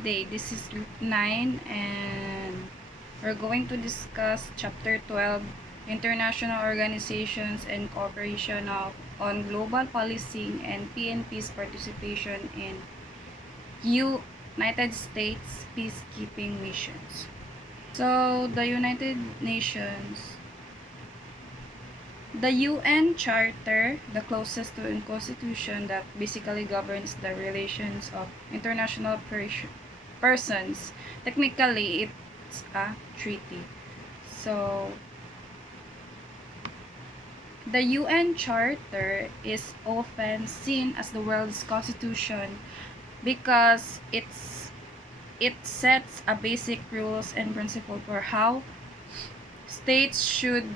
Good day, this is Group 9 and we're going to discuss Chapter 12, International Organizations and Cooperation on Global Policing and PNP's Participation in United States Peacekeeping Missions. So, the United Nations, the UN Charter, the closest to a constitution that basically governs the relations of international persons. Technically, it's a treaty. So, the UN Charter is often seen as the world's constitution because it sets a basic rules and principle for how states should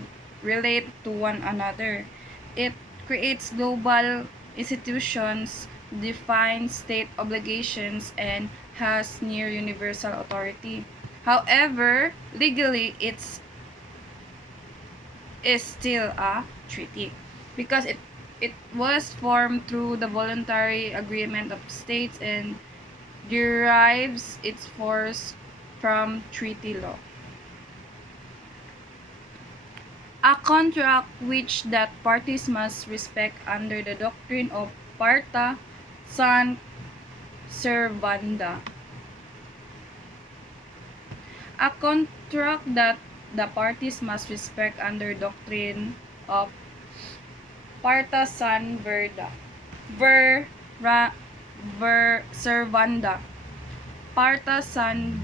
relate to one another. It creates global institutions, defines state obligations, and has near universal authority. However, legally, it is still a treaty because it was formed through the voluntary agreement of states and derives its force from treaty law. A contract which that parties must respect under the doctrine of parta sunt servanda. A contract that the parties must respect under doctrine of parta sunt verda. Servanda. Parta sunt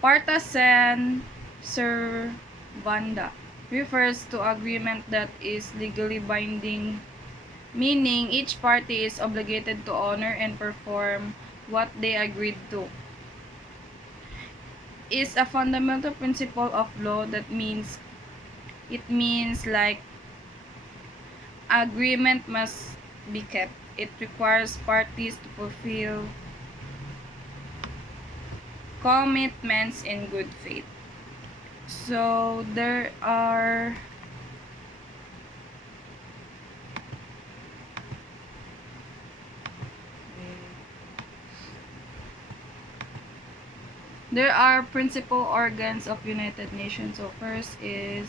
Parta sunt servanda refers to agreement that is legally binding, meaning each party is obligated to honor and perform what they agreed to. Is a fundamental principle of law that means like agreement must be kept. It requires parties to fulfill commitments in good faith. So there are principal organs of United Nations. So first is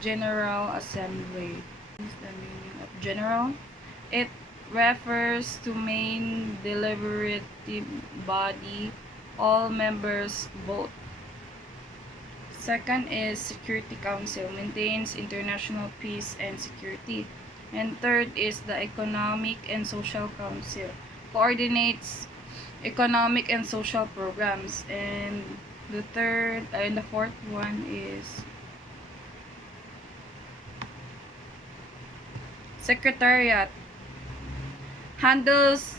General Assembly. What is the meaning of general? It refers to main deliberative body. All members vote. Second is Security Council, maintains international peace and security. And third is the Economic and Social Council, coordinates economic and social programs. And the fourth one is Secretariat, handles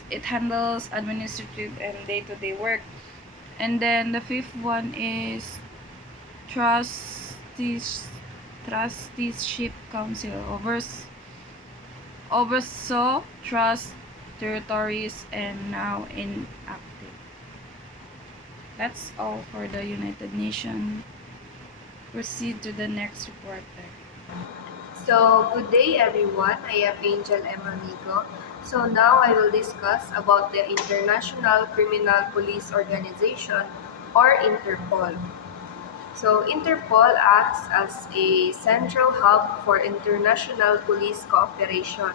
administrative and day-to-day work. And then the fifth one is Trusteeship Council, oversaw trust territories and now inactive. That's all for the United Nations. Proceed to the next reporter. So, good day everyone. I am Angel M. Amigo. So now I will discuss about the International Criminal Police Organization or Interpol. So Interpol acts as a central hub for international police cooperation,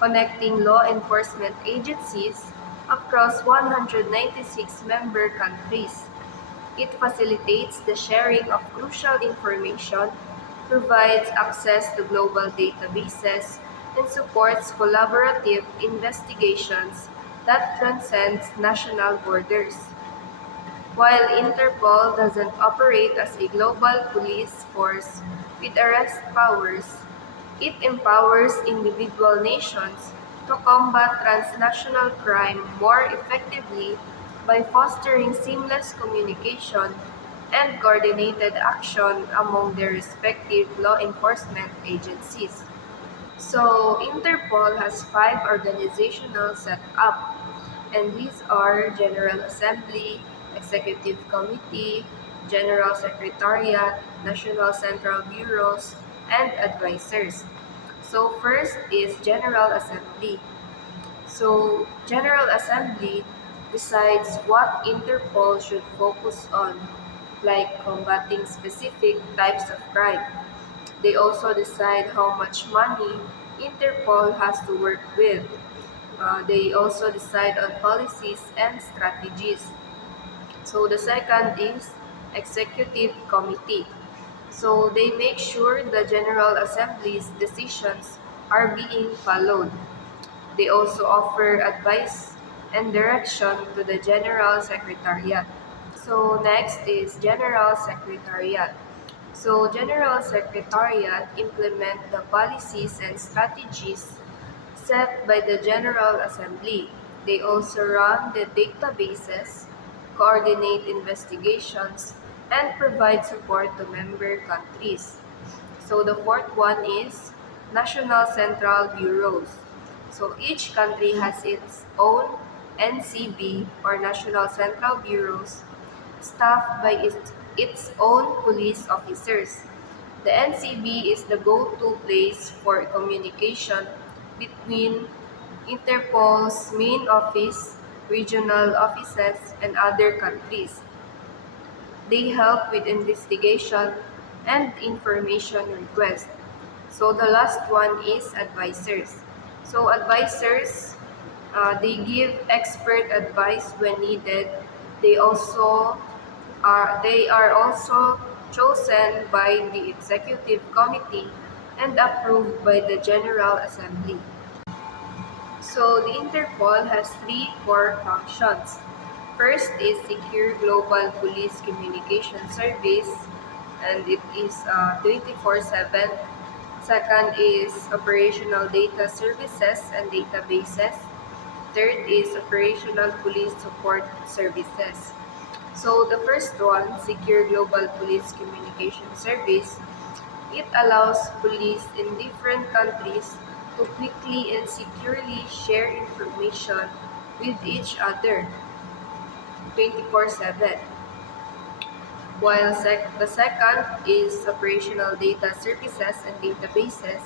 connecting law enforcement agencies across 196 member countries. It facilitates the sharing of crucial information, provides access to global databases, and supports collaborative investigations that transcend national borders. While Interpol doesn't operate as a global police force with arrest powers, it empowers individual nations to combat transnational crime more effectively by fostering seamless communication and coordinated action among their respective law enforcement agencies. So, Interpol has five organizational setup, and these are General Assembly, Executive Committee, General Secretariat, National Central Bureaus, and advisors. So, first is General Assembly. So, General Assembly decides what Interpol should focus on, like combating specific types of crime. They also decide how much money Interpol has to work with. They also decide on policies and strategies. So the second is executive committee. So they make sure the General Assembly's decisions are being followed. They also offer advice and direction to the General Secretariat. So next is General Secretariat. So General Secretariat implement the policies and strategies set by the General Assembly. They also run the databases, coordinate investigations, and provide support to member countries. So the fourth one is National Central Bureaus. So each country has its own NCB or National Central Bureaus staffed by its own police officers. The NCB is the go-to place for communication between Interpol's main office, regional offices, and other countries. They help with investigation and information request. So the last one is advisors. So advisors, they give expert advice when needed. They are also chosen by the executive committee and approved by the General Assembly. So the Interpol has three core functions. First is secure global police communication service, and it is 24/7. Second is operational data services and databases. Third is operational police support services. So the first one, secure global police communication service, it allows police in different countries to quickly and securely share information with each other 24/7. While the second is operational data services and databases,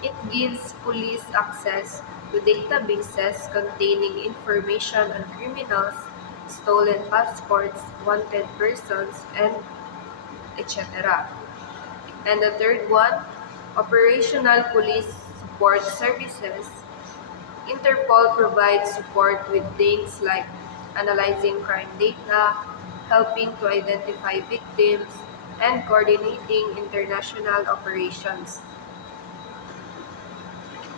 it gives police access to databases containing information on criminals, stolen passports, wanted persons, and etc. And the third one, operational police support services. Interpol provides support with things like analyzing crime data, helping to identify victims, and coordinating international operations.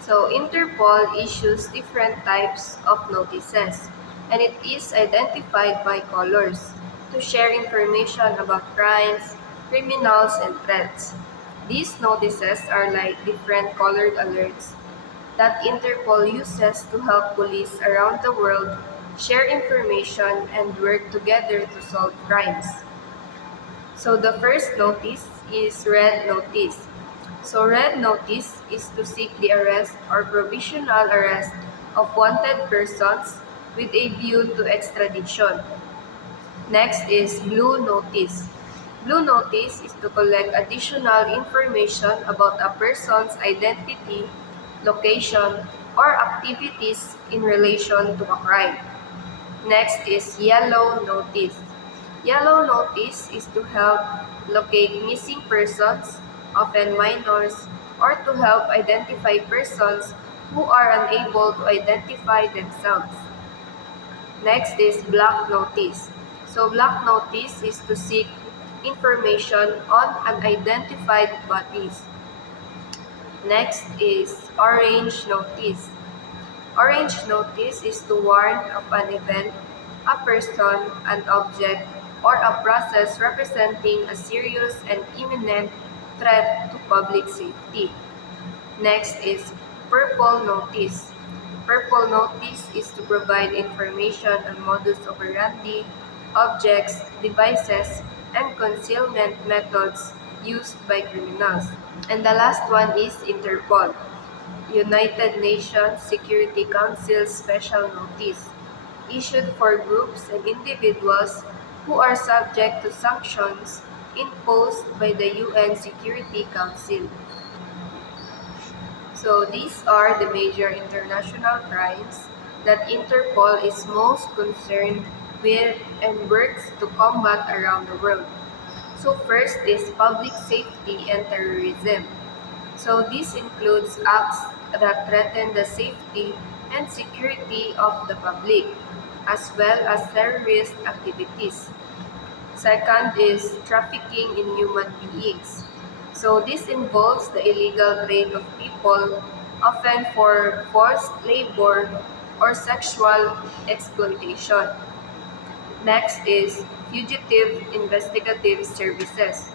So Interpol issues different types of notices, and it is identified by colors to share information about crimes, criminals, and threats. These notices are like different colored alerts that Interpol uses to help police around the world share information and work together to solve crimes. So the first notice is red notice. So red notice is to seek the arrest or provisional arrest of wanted persons with a view to extradition. Next is blue notice. Blue notice is to collect additional information about a person's identity, location, or activities in relation to a crime. Next is yellow notice. Yellow notice is to help locate missing persons, often minors, or to help identify persons who are unable to identify themselves. Next is black notice. So black notice is to seek information on unidentified bodies. Next is orange notice. Orange notice is to warn of an event, a person, an object, or a process representing a serious and imminent threat to public safety. Next is purple notice. Purple notice is to provide information on modus operandi, objects, devices, and concealment methods used by criminals. And the last one is Interpol, United Nations Security Council Special Notice, issued for groups and individuals who are subject to sanctions imposed by the UN Security Council. So these are the major international crimes that Interpol is most concerned with and works to combat around the world. So first is public safety and terrorism. So this includes acts that threaten the safety and security of the public, as well as terrorist activities. Second is trafficking in human beings. So this involves the illegal trade of people, often for forced labor or sexual exploitation. Next is fugitive investigative services.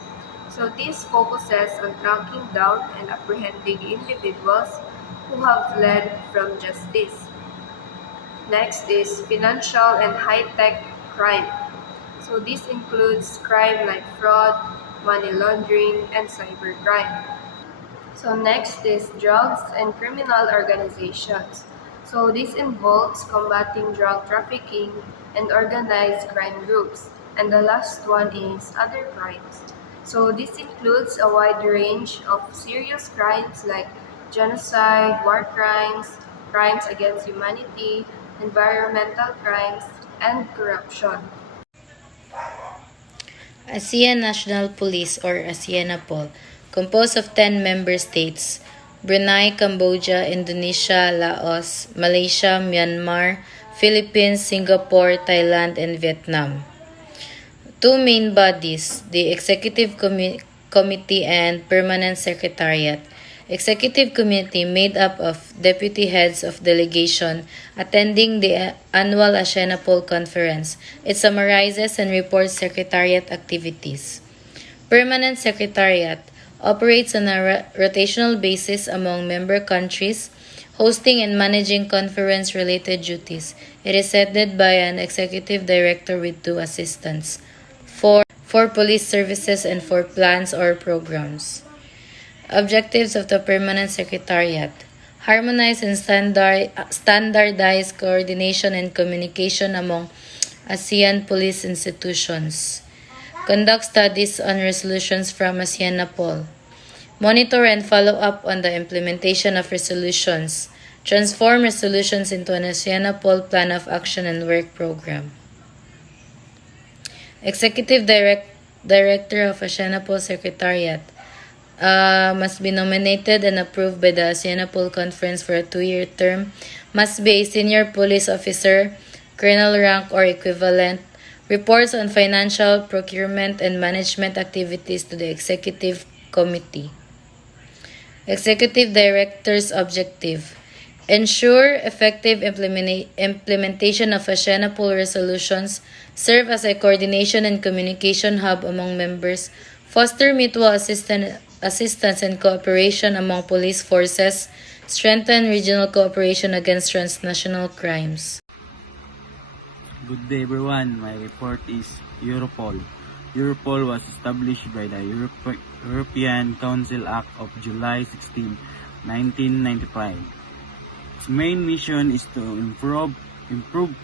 So this focuses on tracking down and apprehending individuals who have fled from justice. Next is financial and high-tech crime. So this includes crime like fraud, money laundering, and cybercrime. So next is drugs and criminal organizations. So this involves combating drug trafficking and organized crime groups. And the last one is other crimes. So this includes a wide range of serious crimes like genocide, war crimes, crimes against humanity, environmental crimes, and corruption. ASEAN National Police or ASEANAPOL, composed of 10 member states, Brunei, Cambodia, Indonesia, Laos, Malaysia, Myanmar, Philippines, Singapore, Thailand, and Vietnam. Two main bodies, the Executive Committee and Permanent Secretariat. Executive Committee made up of deputy heads of delegation attending the annual ASEANAPOL conference. It summarizes and reports Secretariat activities. Permanent Secretariat operates on a rotational basis among member countries, hosting and managing conference-related duties. It is headed by an executive director with 2 assistants, for police services and for plans or programs. Objectives of the Permanent Secretariat: harmonize and standardize coordination and communication among ASEAN police institutions. Conduct studies on resolutions from ASEANAPOL. Monitor and follow up on the implementation of resolutions. Transform resolutions into an ASEANAPOL plan of action and work program. Executive Director of ASEANAPOL Secretariat must be nominated and approved by the ASEANAPOL Conference for a 2-year term, must be a senior police officer, colonel rank or equivalent, reports on financial, procurement, and management activities to the Executive Committee. Executive Director's objective: ensure effective implementation of ASEANAPOL resolutions, serve as a coordination and communication hub among members, foster mutual assistance and cooperation among police forces, strengthen regional cooperation against transnational crimes. Good day everyone, my report is Europol. Europol was established by the European Council Act of July 16, 1995. Its main mission is to improve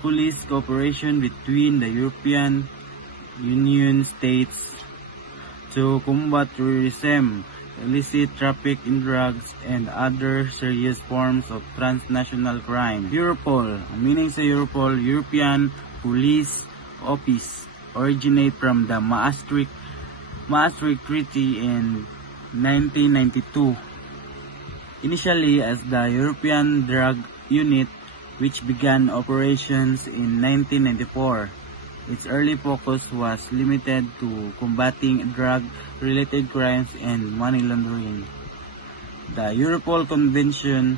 police cooperation between the European Union states to combat terrorism, illicit traffic in drugs, and other serious forms of transnational crime. Europol, ang meaning sa Europol, European Police Office, originate from the Maastricht Treaty in 1992. Initially as the European Drug Unit, which began operations in 1994. Its early focus was limited to combating drug-related crimes and money laundering. The Europol Convention,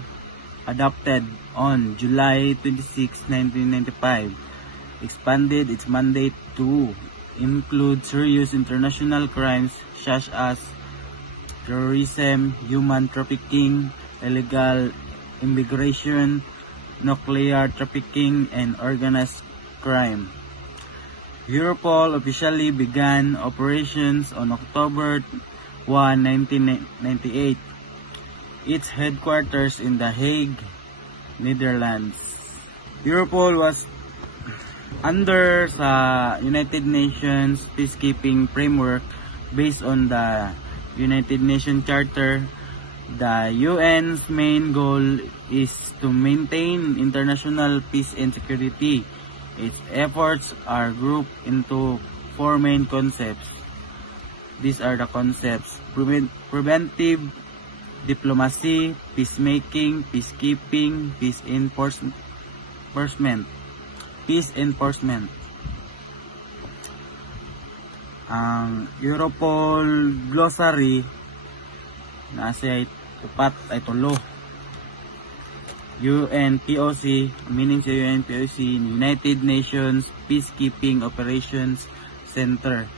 adopted on July 26, 1995, expanded its mandate to include serious international crimes such as terrorism, human trafficking, illegal immigration, nuclear trafficking, and organized crime. Europol officially began operations on October 1, 1998. Its headquarters in The Hague, Netherlands. Europol was under sa United Nations peacekeeping framework based on the United Nations Charter The UN's main goal is to maintain international peace and security. Its efforts are grouped into four main concepts. These are the concepts: preventive diplomacy, peacemaking, peacekeeping, peace enforcement. Peace enforcement. Ang Europol glossary na siya tupat ay tulo. UNPOC, meaning sa UNPOC, United Nations Peacekeeping Operations Center.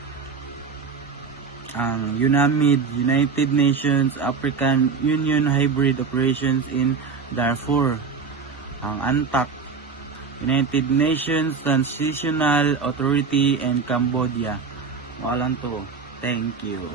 Ang UNAMID, United Nations African Union Hybrid Operations in Darfur. Ang ANTAC, United Nations Transitional Authority in Cambodia. Walang to. Thank you.